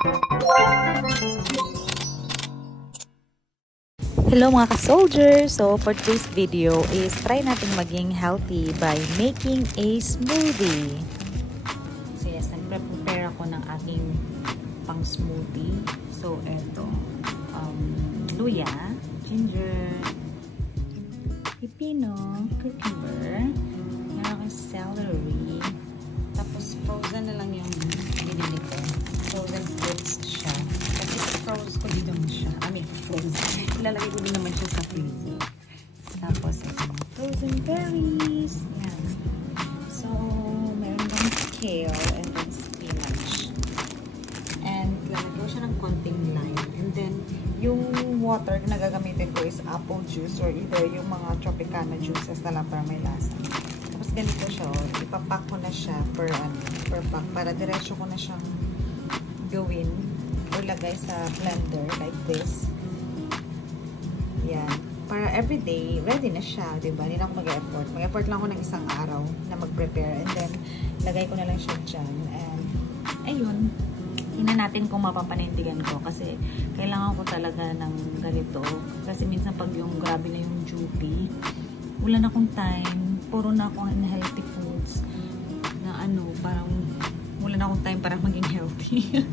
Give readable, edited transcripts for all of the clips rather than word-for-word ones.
Hello mga ka-soldiers! So for today's video is try nating maging healthy by making a smoothie. So yes, nagprepare ako ng aking pang smoothie. So eto, luya, ginger, pipino, cucumber, meron akong celery, tapos frozen na lang yung binili ko. Frozen fruits siya. Kasi froze ko din naman siya. Frozen. Ilalagay ko din naman siya sa freezer. Tapos ito, frozen berries. Yan. So, meron ng kale and then spinach. And lalagay ko siya ng konting lime. And then, yung water na gagamitin ko is apple juice or either yung mga Tropicana juices na lang para may lasa. Tapos ganito siya. Ipapack ko na siya per pack para diretso ko na siyang gawin o lagay sa blender like this. Yan. Para everyday, ready na siya, diba? Hindi na ako mag-effort. Mag-effort lang ako ng isang araw na mag-prepare. And then, lagay ko na lang siya dyan. And, ayun. Tingnan natin kung mapapanindigan ko. Kasi, kailangan ko talaga ng ganito. Kasi minsan pag yung grabe na yung duty, wala na akong time. Puro na akong unhealthy foods. Na parang wala na akong time para maging healthy.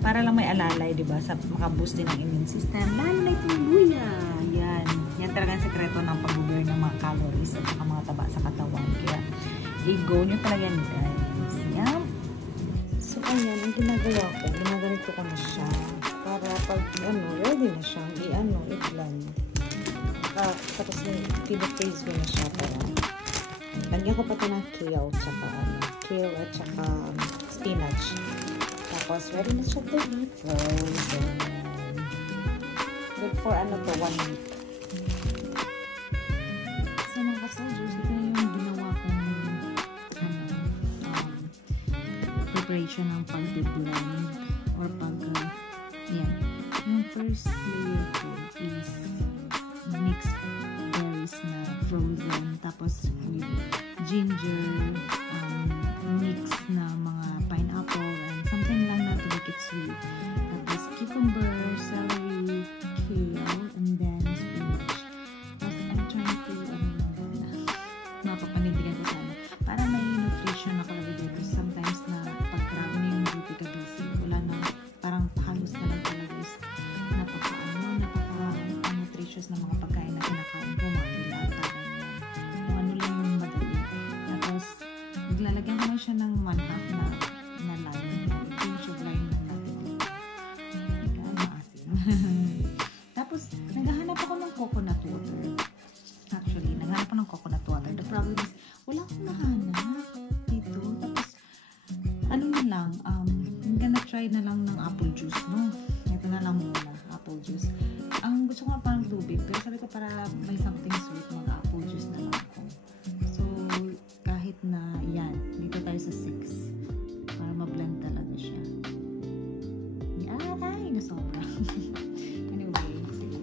Para lang may alalay, diba? Sa makaboost din ang immune system. Lalo na itong luya. Yan. Yan talaga ang sekreto ng pag-burn ng mga calories at mga taba sa katawan. Kaya, i-go nyo talaga yan, guys. Yan. So, ayan. Ang ginagawa ko, ginaganito ko na siya. Para pag, ready na siya. I-blend. Tapos, pinaphrase ko na siya para lagyan ko pa ito ng kale at saka spinach. Tapos, ready na siya to be frozen. Good for 1 week. So, mga ka-soldiers, ito yung ginawa kong preparation ng pag-blend or yan. Yung first layer ko is mixed berries na frozen. Tapos, with ginger, mix na mga pineapple and something lang na to make it sweet. Tapos cucumber, celery, kale, and then spinach. Tapos I'm trying to mapapanindigan ko sana para may nutrition ako lagi dito. Sometimes na pag grabe na yung duty ka busy, wala na, parang halos na lang talaga is napaka-nutritious na mga pagkain na kinakain ko, mga dilata, kung ano lang yung madali. Tapos naglalagyan ko na siya ng 1/2 na lime. Pinch of lime lang natin. Maasim. Tapos, naghahanap ako ng coconut water. Actually, naghahanap ako ng coconut water. The problem is, wala akong nahanap dito. Tapos, na lang, I'm gonna try na lang ng apple juice, no? Ito na lang muna, apple juice. Ang gusto ko nga parang tubig, pero sabi ko para may something sweet, mag-apple juice na lang ako. So, kahit na yan, dito tayo sa 6 para ma-blend talaga siya. Ay, nasobra. Anyway, sige.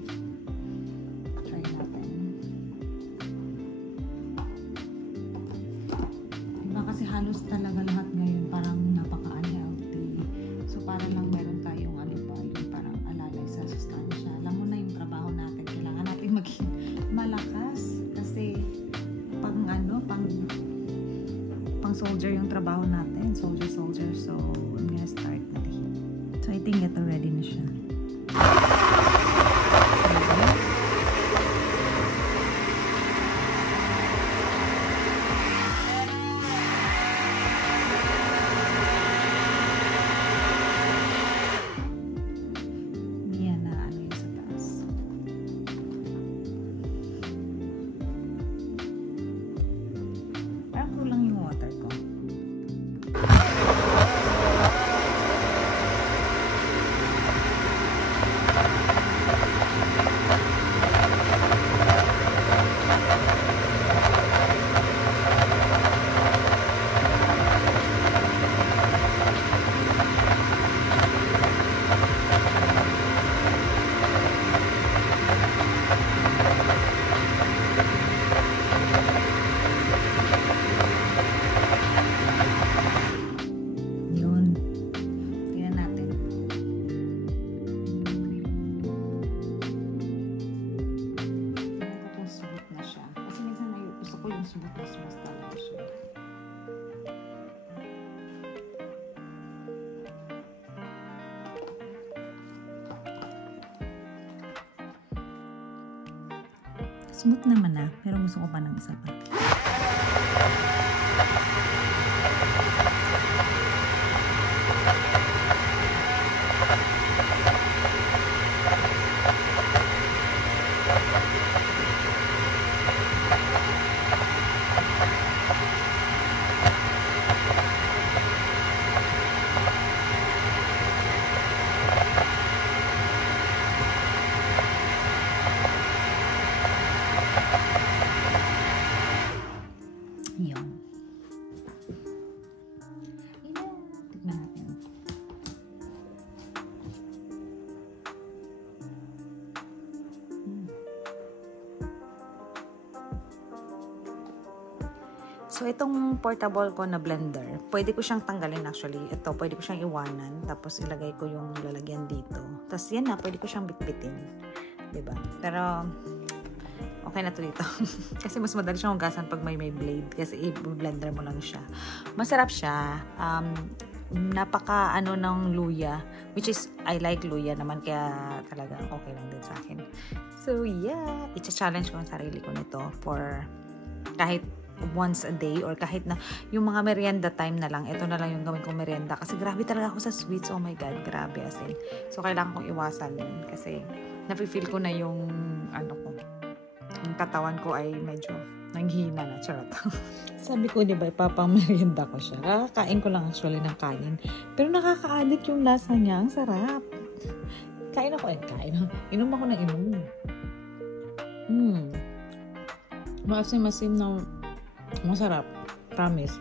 Try natin. Diba kasi halos talaga lahat ngayon parang napaka-unhealthy. So, para lang meron tayong yung parang alalay sa sustansya. Alam mo na yung trabaho natin. Kailangan natin maging malakas. Kasi, pang soldier yung trabaho natin. Soldier. So, I'm gonna start na din. So, I think ito ready na siya. Yan na yung sa taas. Parang kulang yung water ko. Smooth naman na, pero gusto ko pa ng isa pa. So, itong portable ko na blender, pwede ko siyang tanggalin actually. Ito, pwede ko siyang iwanan. Tapos, ilagay ko yung lalagyan dito. Tapos, yan na, pwede ko siyang bitbitin. Diba? Pero, okay na to dito. Kasi mas madali siyang hugasan pag may blade. Kasi i-blender mo lang siya. Masarap siya. Napaka ng luya. Which is, I like luya naman. Kaya talaga okay lang din sa akin. So, yeah. I-challenge ko ang sarili ko nito for kahit once a day or kahit na yung mga merienda time na lang, ito na lang yung gawin kong merienda kasi grabe talaga ako sa sweets, oh my god, grabe as in. So kailangan kong iwasan yun kasi nafe-feel ko na yung yung katawan ko ay medyo nanghina na, charot. Sabi ko, di ba, ipapang merienda ko siya. Kakain ko lang actually ng kanin. Pero nakaka-addict yung lasa niya, ang sarap. Kain ako inom ako ng inom. Masim na masarap. Promise.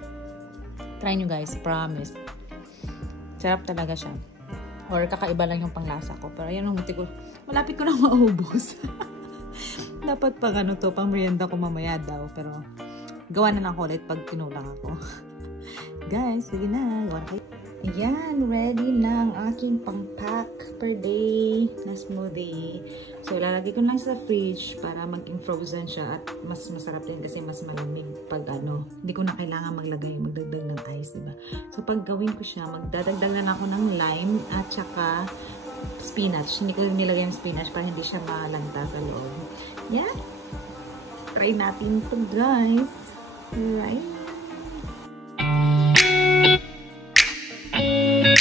Try nyo guys. Promise. Sarap talaga siya. Or kakaiba lang yung panglasa ko. Pero yan ang malapit ko na maubos. Dapat pang pang merienda ko mamaya daw. Pero gawa na lang ko ulit pag kinulang ako. Guys, sige na. Gawa na kayo. Ayan, ready na ang aking pang-pack per day na smoothie. So, ilalagay ko lang sa fridge para maging frozen siya at mas masarap din kasi mas malamig pag hindi ko na kailangan magdagdag ng ice, diba? So, pag gawin ko siya, magdadagdag na ako ng lime at saka spinach. Hindi ko nilagay yung spinach para hindi siya malanta sa loob. Yeah. Try natin ito, guys. Right?